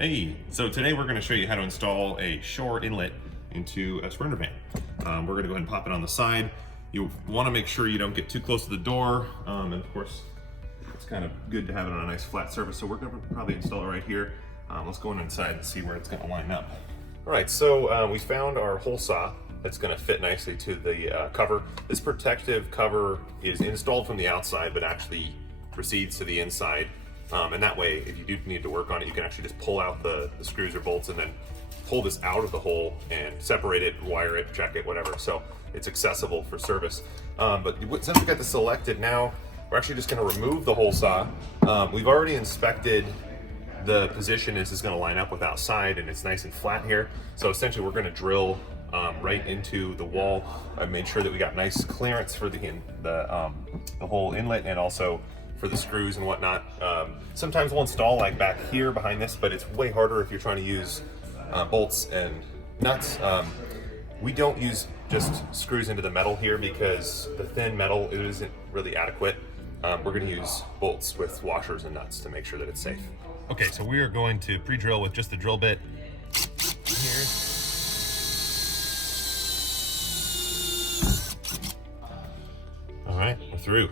Hey, so today we're going to show you how to install a shore inlet into a Sprinter van. We're going to go ahead and pop it on the side. You want to make sure you don't get too close to the door, and of course it's kind of good to have it on a nice flat surface, so we're going to probably install it right here. Let's go inside and see where it's going to line up. Alright, so we found our hole saw that's going to fit nicely to the cover. This protective cover is installed from the outside but actually proceeds to the inside. And that way, if you do need to work on it, you can actually just pull out the screws or bolts and then pull this out of the hole and separate it, wire it, check it, whatever. So it's accessible for service. But since we got this selected now, we're actually just going to remove the hole saw. We've already inspected the position this is going to line up with outside, and it's nice and flat here. So essentially we're going to drill right into the wall. I made sure that we got nice clearance for the whole inlet and also for the screws and whatnot. Sometimes we'll install like back here behind this, but it's way harder if you're trying to use bolts and nuts. We don't use just screws into the metal here because the thin metal, it isn't really adequate. We're going to use bolts with washers and nuts to make sure that it's safe. Okay, so we are going to pre-drill with just the drill bit here. All right, we're through.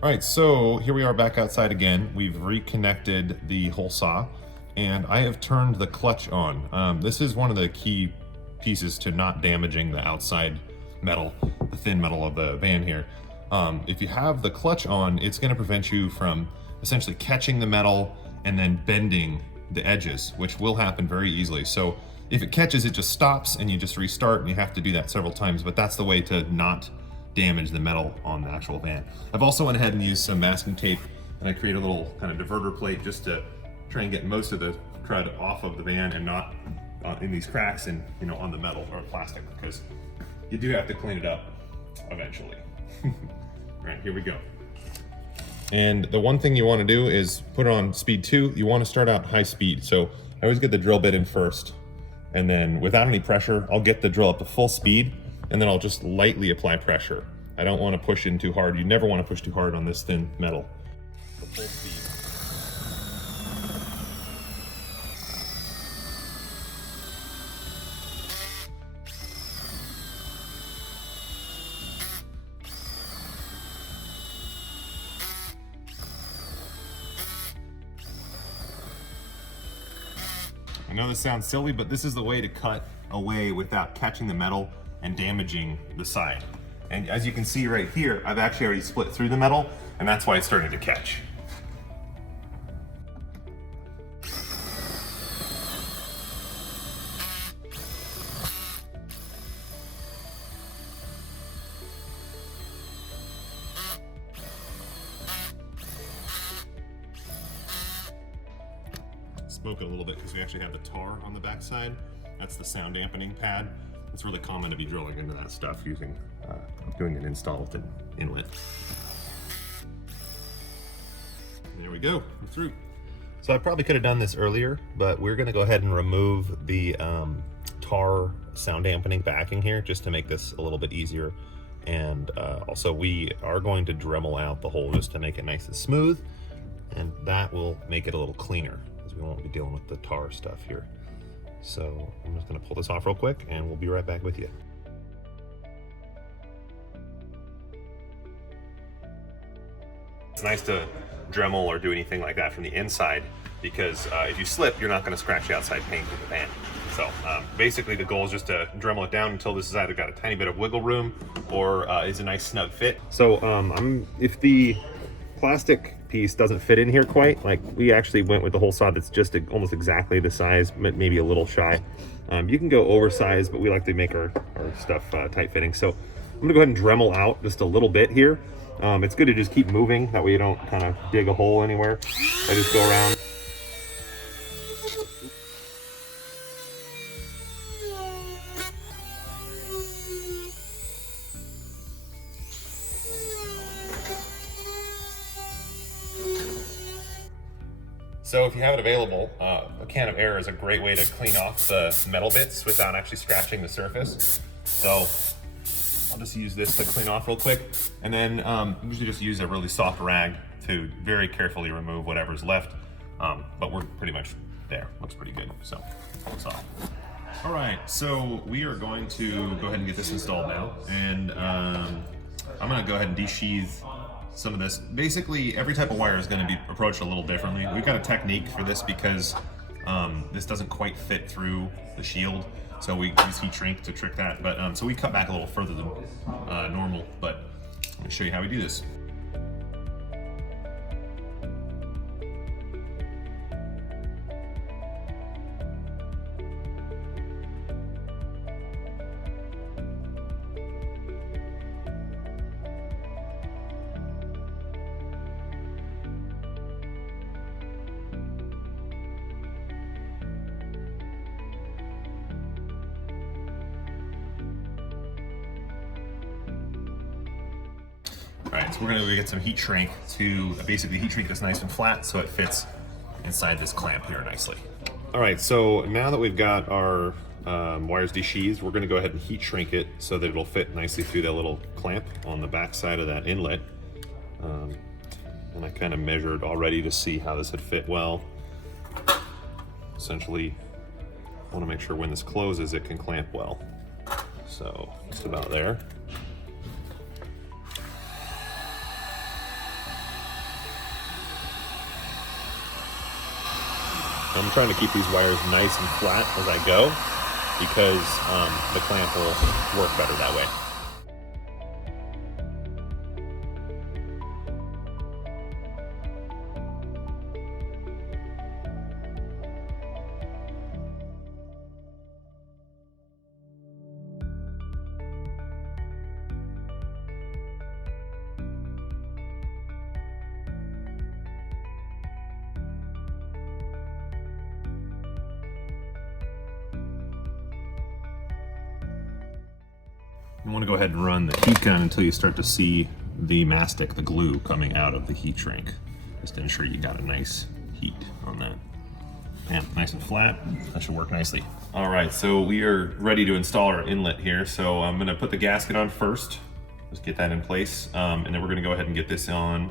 All right, so here we are back outside again. We've reconnected the hole saw and I have turned the clutch on. This is one of the key pieces to not damaging the outside metal, the thin metal of the van here. If you have the clutch on, it's gonna prevent you from essentially catching the metal and then bending the edges, which will happen very easily. So if it catches, it just stops and you just restart, and you have to do that several times, but that's the way to not damage the metal on the actual van. I've also went ahead and used some masking tape, and I created a little kind of diverter plate just to try and get most of the crud off of the van and not in these cracks and on the metal or plastic, because you do have to clean it up eventually. All right, here we go. And the one thing you want to do is put it on speed 2. You want to start out high speed. So I always get the drill bit in first, and then without any pressure, I'll get the drill up to full speed, and then I'll just lightly apply pressure. I don't want to push in too hard. You never want to push too hard on this thin metal. Full speed. I know this sounds silly, but this is the way to cut away without catching the metal and damaging the side. And as you can see right here, I've actually already split through the metal, and that's why it's starting to catch. Smoke it a little bit because we actually have the tar on the back side. That's the sound dampening pad. It's really common to be drilling into that stuff using doing an install with an inlet. And there we go, we're through. So I probably could have done this earlier, but we're gonna go ahead and remove the tar sound dampening backing here just to make this a little bit easier. And also we are going to Dremel out the hole just to make it nice and smooth, and that will make it a little cleaner because we won't be dealing with the tar stuff here. So I'm just going to pull this off real quick and we'll be right back with you. It's nice to Dremel or do anything like that from the inside because if you slip, you're not going to scratch the outside paint of the van. So basically the goal is just to Dremel it down until this has either got a tiny bit of wiggle room or is a nice snug fit. So if the plastic piece doesn't fit in here quite, like we actually went with the hole saw that's just almost exactly the size, maybe a little shy. You can go oversized, but we like to make our stuff tight fitting. So I'm gonna go ahead and Dremel out just a little bit here. It's good to just keep moving, that way you don't kind of dig a hole anywhere. I just go around. So if you have it available, a can of air is a great way to clean off the metal bits without actually scratching the surface. So I'll just use this to clean off real quick. And then usually just use a really soft rag to very carefully remove whatever's left. But we're pretty much There, looks pretty good. So that's all. All right, so we are going to go ahead and get this installed now, and I'm going to go ahead and desheathe some of this. Basically, every type of wire is going to be approached a little differently. We've got a technique for this because this doesn't quite fit through the shield, so we use heat shrink to trick that. But so we cut back a little further than normal. But I'm going to show you how we do this. All right, so we're gonna get some heat shrink to basically heat shrink this nice and flat so it fits inside this clamp here nicely. All right, so now that we've got our wires desheathed, we're gonna go ahead and heat shrink it so that it'll fit nicely through that little clamp on the back side of that inlet. And I kind of measured already to see how this would fit well. Essentially, I wanna make sure when this closes, it can clamp well. So just about there. I'm trying to keep these wires nice and flat as I go because the clamp will work better that way. You want to go ahead and run the heat gun until you start to see the mastic, the glue, coming out of the heat shrink. Just to ensure you got a nice heat on that. Yeah, nice and flat. That should work nicely. All right, so we are ready to install our inlet here. So I'm going to put the gasket on first. Just get that in place. And then we're going to go ahead and get this on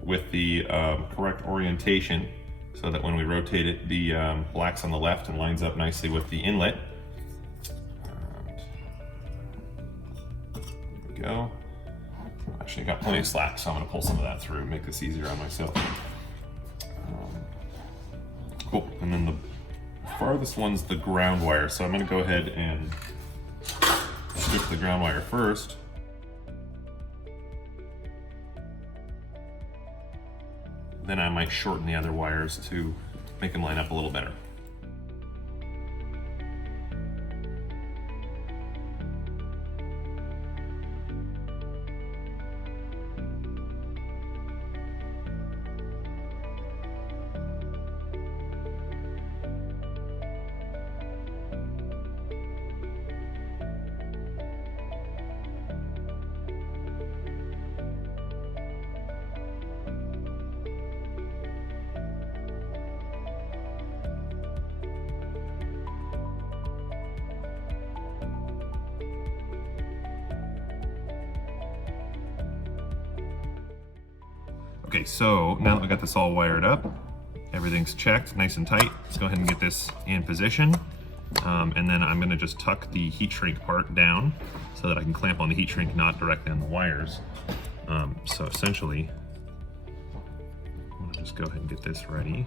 with the correct orientation so that when we rotate it, the black's on the left and lines up nicely with the inlet. Go. Actually, I got plenty of slack, so I'm going to pull some of that through and make this easier on myself. Cool. And then the farthest one's the ground wire, so I'm going to go ahead and strip the ground wire first. Then I might shorten the other wires to make them line up a little better. Okay, so now that we got this all wired up, everything's checked, nice and tight. Let's go ahead and get this in position. And then I'm gonna just tuck the heat shrink part down so that I can clamp on the heat shrink, not directly on the wires. So essentially, I'm gonna just go ahead and get this ready.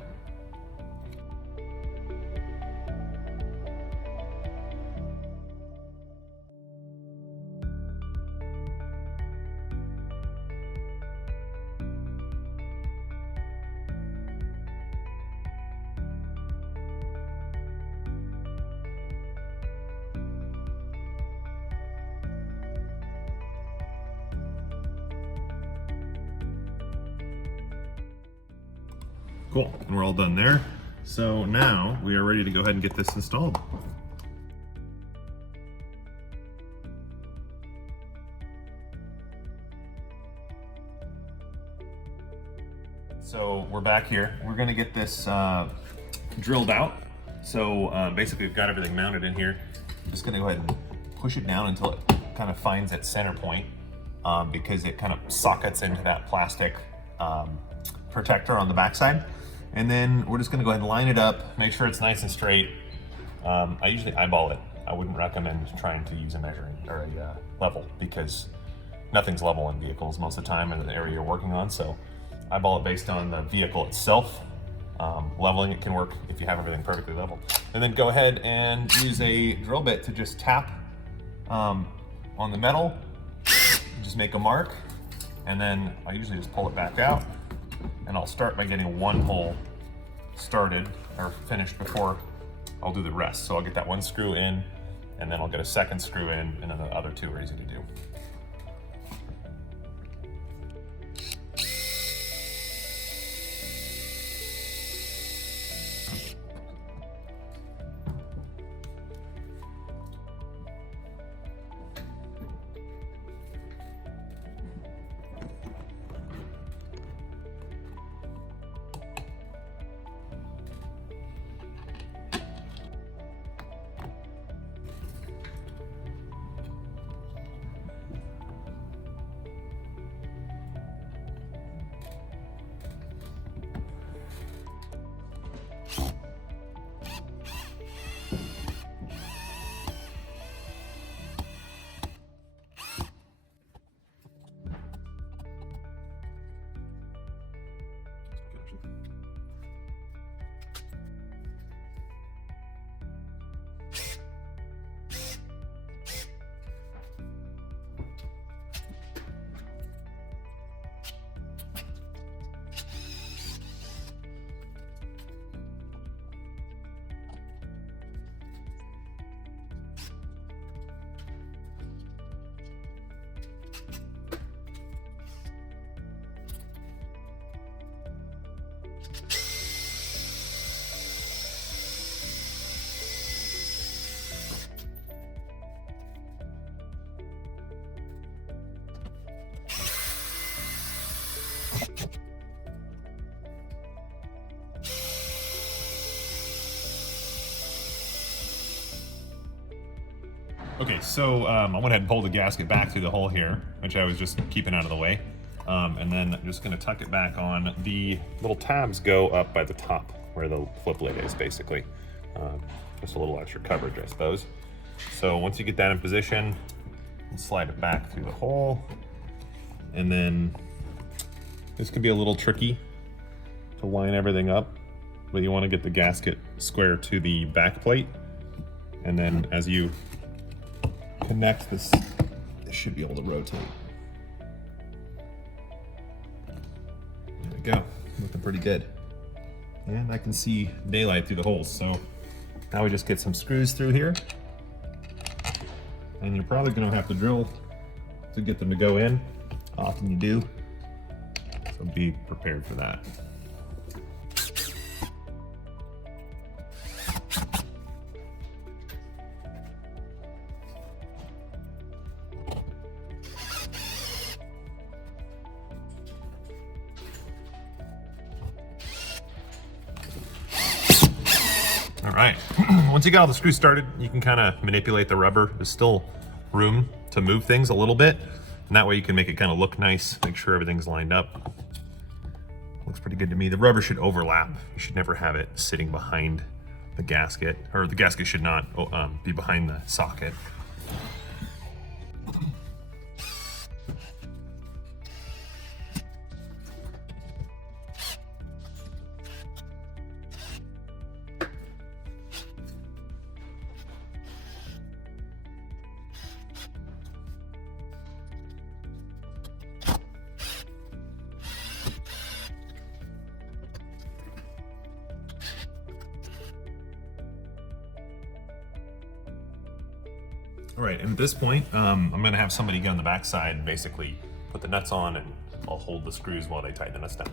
Cool, and we're all done there. So now we are ready to go ahead and get this installed. So we're back here. We're gonna get this drilled out. So basically we've got everything mounted in here. Just gonna go ahead and push it down until it kind of finds its center point because it kind of sockets into that plastic protector on the backside. And then we're just gonna go ahead and line it up, make sure it's nice and straight. I usually eyeball it. I wouldn't recommend trying to use a measuring or a level, because nothing's level in vehicles most of the time in the area you're working on. So eyeball it based on the vehicle itself. Leveling it can work if you have everything perfectly level. And then go ahead and use a drill bit to just tap on the metal, just make a mark, and then I usually just pull it back out, and I'll start by getting one hole started or finished before I'll do the rest. So I'll get that one screw in, and then I'll get a second screw in, and then the other two are easy to do. Okay, so I went ahead and pulled the gasket back through the hole here, which I was just keeping out of the way. And then I'm just gonna tuck it back on. The little tabs go up by the top where the flip lid is, basically. Just a little extra coverage, I suppose. So once you get that in position, slide it back through the hole. And then this could be a little tricky to line everything up, but you wanna get the gasket square to the back plate. And then as you connect this, it should be able to rotate. There we go, looking pretty good. And I can see daylight through the holes. So now we just get some screws through here. And you're probably gonna have to drill to get them to go in. Often you do, so be prepared for that. All right, once you got all the screws started, you can kind of manipulate the rubber. There's still room to move things a little bit, and that way you can make it kind of look nice, make sure everything's lined up. Looks pretty good to me. The rubber should overlap. You should never have it sitting behind the gasket, or the gasket should not be behind the socket. All right, and at this point, I'm gonna have somebody get on the back side and basically put the nuts on, and I'll hold the screws while they tighten the nuts down.